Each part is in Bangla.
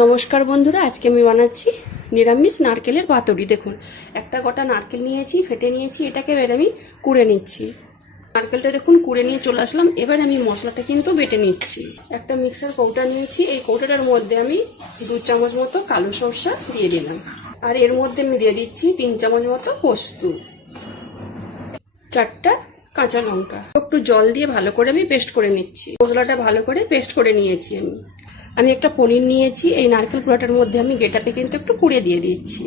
নমস্কার বন্ধুরা, আজকে আমি বানাচ্ছি নিরামিষ নারকেলের পাতুরি। দেখুন, একটা গোটা নারকেল নিয়েছি, ফেটে নিয়েছি, এটাকে এবার আমি কুড়ে নিচ্ছি। নারকেলটা দেখুন কুড়ে নিয়ে চলে আসলাম। এবার আমি মশলাটা কিন্তু বেটে নিচ্ছি। একটা মিক্সার কৌটা নিয়েছি, এই কৌটাটার মধ্যে আমি 2 চামচ মতো কালো সরষা দিয়ে দিলাম। আর এর মধ্যে আমি দিয়ে দিচ্ছি 3 চামচ মতো পোস্ত, 4টা কাঁচা লঙ্কা। একটু জল দিয়ে ভালো করে আমি পেস্ট করে নিচ্ছি। মশলাটা ভালো করে পেস্ট করে নিয়েছি। আমি একটা পনির নিয়েছি, এই নারকেল কুড়াটার মধ্যে আমি গেটাপে কিন্তু একটু কুড়ে দিয়ে দিচ্ছি।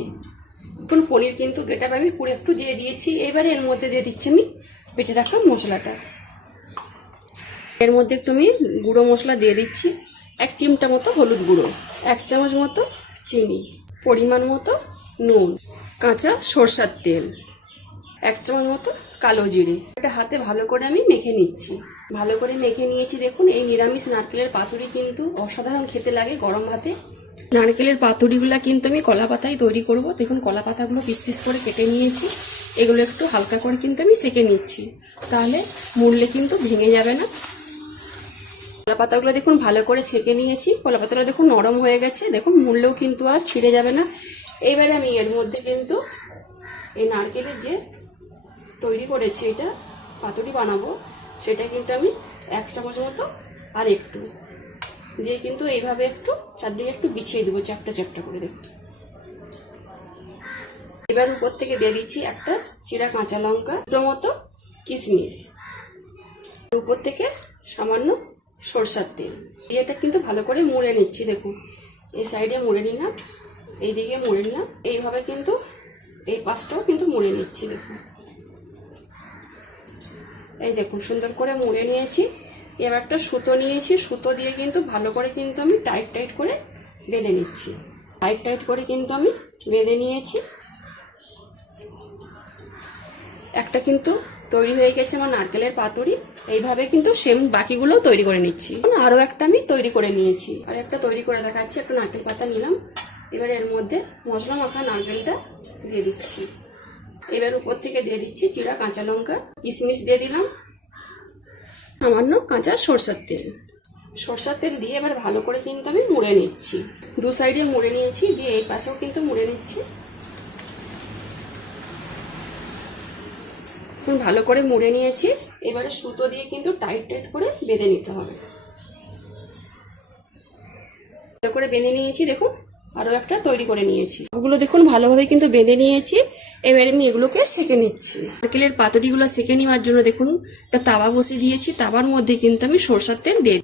এখন পনির কিন্তু গেটাপে আমি কুড়ে একটু দিয়ে দিয়েছি। এবারে এর মধ্যে দিয়ে দিচ্ছি আমি বেটে রাখা মশলাটা। এর মধ্যে একটু আমি গুঁড়ো মশলা দিয়ে দিচ্ছি, 1 চিমটা মতো হলুদ গুঁড়ো, 1 চামচ মতো চিনি, পরিমাণ মতো নুন, কাঁচা সরষার তেল, 1 চামচ মতো কালো জিরে। এটা হাতে ভালো করে আমি মেখে নিচ্ছি। ভালো করে মেখে নিয়েছি। দেখুন, এই নিরামিষ নারকেলের পাতুরি কিন্তু অসাধারণ খেতে লাগে গরম ভাতে। নারকেলের পাতুরিগুলো কিন্তু আমি কলা পাতায় তৈরি করব। দেখুন, কলা পাতাগুলো পিস পিস করে কেটে নিয়েছি। এগুলো একটু হালকা করে কিন্তু আমি সেঁকে নিচ্ছি, তাহলে মুড়লে কিন্তু ভেঙে যাবে না। কলা পাতাগুলো দেখুন ভালো করে সেঁকে নিয়েছি। কলা পাতাটা দেখুন নরম হয়ে গেছে। দেখুন, মুড়লেও কিন্তু আর ছিঁড়ে যাবে না। এবারে আমি এর মধ্যে কিন্তু এই নারকেলের যে তৈরি করেছি, এটা পাতুরি বানাবো, সেটা কিন্তু আমি 1 চামচ মতো আর একটু দিয়ে কিন্তু এইভাবে একটু চারদিকে একটু বিছিয়ে দেবো, চ্যাপটা চ্যাপটা করে। দেখুন, এবার উপর থেকে দিয়ে দিচ্ছি একটা চিরা কাঁচা লঙ্কা, দুটো মতো কিশমিশ, উপর থেকে সামান্য সরষার তেল। এটা কিন্তু ভালো করে মুড়ে নিচ্ছি। দেখুন, এই সাইডে মুড়ে নিলাম, এইদিকে মুড়ে নিলাম, এইভাবে কিন্তু এই পাশটাও কিন্তু মুড়ে নিচ্ছি। দেখুন, এই দেখুন সুন্দর করে মুড়ে নিয়েছি। এবার একটা সুতো নিয়েছি, সুতো দিয়ে কিন্তু ভালো করে কিন্তু আমি টাইট টাইট করে বেঁধে নিচ্ছি। টাইট টাইট করে কিন্তু আমি বেঁধে নিয়েছি। একটা কিন্তু তৈরি হয়ে গেছে আমার নারকেলের পাতুরি। এইভাবে কিন্তু সেম বাকিগুলোও তৈরি করে নিচ্ছি। আরও একটা আমি তৈরি করে নিয়েছি, আর একটা তৈরি করে দেখাচ্ছি। একটা নারকেল পাতা নিলাম, এবার এর মধ্যে মশলা মাখা নারকেলটা দিয়ে দিচ্ছি। এবার উপর থেকে দিয়ে দিচ্ছি চিরা কাঁচা লঙ্কা, কিশমিশ দিয়ে দিলাম, সামান্য কাঁচা সরষার তেল। সরষার তেল দিয়ে এবার ভালো করে কিন্তু আমি মুড়ে নিচ্ছি। 2 সাইডে মুড়ে নিয়েছি, দিয়ে এই পাশেও কিন্তু মুড়ে নিচ্ছি। ভালো করে মুড়ে নিয়েছি। এবারে সুতো দিয়ে কিন্তু টাইট টাইট করে বেঁধে নিতে হবে। ভালো করে বেঁধে নিয়েছি। দেখুন, আরও একটা তৈরি করে নিয়েছি। ওগুলো দেখুন ভালোভাবে কিন্তু বেঁধে নিয়েছি। এবারে আমি এগুলোকে সেঁকে নিচ্ছি। নারকেলের পাতুরিগুলো সেঁকে নেওয়ার জন্য দেখুন একটা তাওয়া বসিয়ে দিয়েছি। তাওয়ার মধ্যে কিন্তু আমি সরষার তেল দিয়ে,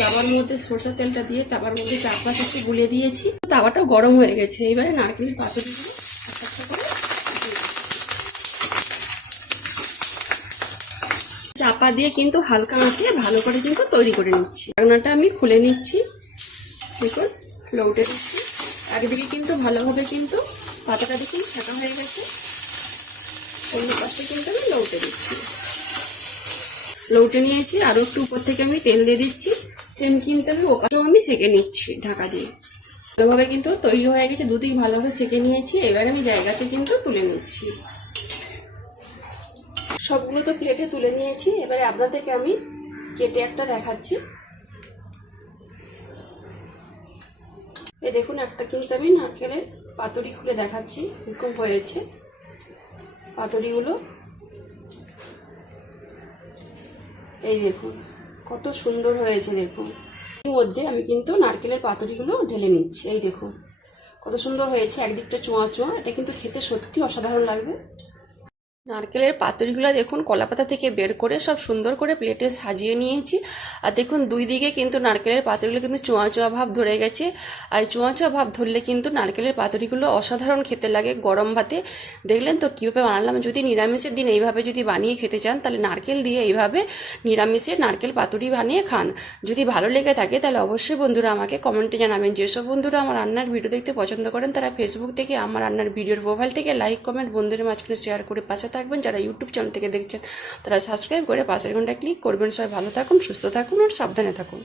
তাওয়ার মধ্যে সরষার তেলটা দিয়ে তাওয়ার মধ্যে চারপাশ একটু গুলিয়ে দিয়েছি। তাওয়াটা গরম হয়ে গেছে। এবারে নারকেলের পাতুরিগুলো একটা একটা করে চাপা দিয়ে কিন্তু হালকা আঁচে ভালো করে কিন্তু তৈরি করে নিচ্ছি। ঢাকনাটা আমি খুলে নিচ্ছি। দেখুন, লৌটে দিচ্ছি। একদিকে কিন্তু ভালোভাবে কিন্তু পাতাটা দেখুন ছাঁকা হয়ে গেছে, অন্য পাশটা কিন্তু আমি লৌটে দিচ্ছি। লৌটে নিয়েছি, আরও একটু উপর থেকে আমি তেল দিয়ে দিচ্ছি। সেম কিন্তু আমি ওপাশেও আমি সেঁকে নিচ্ছি ঢাকা দিয়ে। ভালোভাবে কিন্তু তৈরি হয়ে গেছে, দুদিক ভালোভাবে সেঁকে নিয়েছি। এবার আমি জায়গাতে কিন্তু তুলে নিচ্ছি। সবগুলো তো প্লেটে তুলে নিয়েছি। এবারে আপনাদেরকে আমি কেটে একটা দেখাচ্ছি। এই দেখুন, একটা কিন্তু আমি নারকেলের পাতুরি খুলে দেখাচ্ছি। এরকম হয়েছে পাতুরিগুলো। এই দেখুন কত সুন্দর হয়েছে। দেখুন, এর মধ্যে আমি কিন্তু নারকেলের পাতুরিগুলো ঢেলে নিচ্ছি। এই দেখুন কত সুন্দর হয়েছে, একদিকটা চোঁয়া চোঁয়া। এটা কিন্তু খেতে সত্যি অসাধারণ লাগবে। নারকেলের পাতুরিগুলো দেখুন কলাপাতা থেকে বের করে সব সুন্দর করে প্লেটে সাজিয়ে নিয়েছি। আর দেখুন দুই দিকে কিন্তু নারকেলের পাতুরিগুলো কিন্তু চোঁয়া চোঁয়া ভাব ধরে গেছে। আর চোঁয়া চোঁয়া ভাব ধরলে কিন্তু নারকেলের পাতুরিগুলো অসাধারণ খেতে লাগে গরম ভাতে। দেখলেন তো কীভাবে বানালাম। যদি নিরামিষের দিন এইভাবে যদি বানিয়ে খেতে চান, তাহলে নারকেল দিয়ে এইভাবে নিরামিষের নারকেল পাতুরি বানিয়ে খান। যদি ভালো লেগে থাকে তাহলে অবশ্যই বন্ধুরা আমাকে কমেন্টে জানাবেন। যেসব বন্ধুরা আমার রান্নার ভিডিও দেখতে পছন্দ করেন, তারা ফেসবুক থেকে আমার রান্নার ভিডিওর প্রোফাইলটিকে লাইক কমেন্ট বন্ধুদের মাঝখানে শেয়ার করে পাশে থাকবেন। যারা ইউটিউব চ্যানেল থেকে দেখছেন তারা সাবস্ক্রাইব করে পাশের ঘন্টায় ক্লিক করবেন। সবাই ভালো থাকুন, সুস্থ থাকুন আর সাবধানে থাকুন।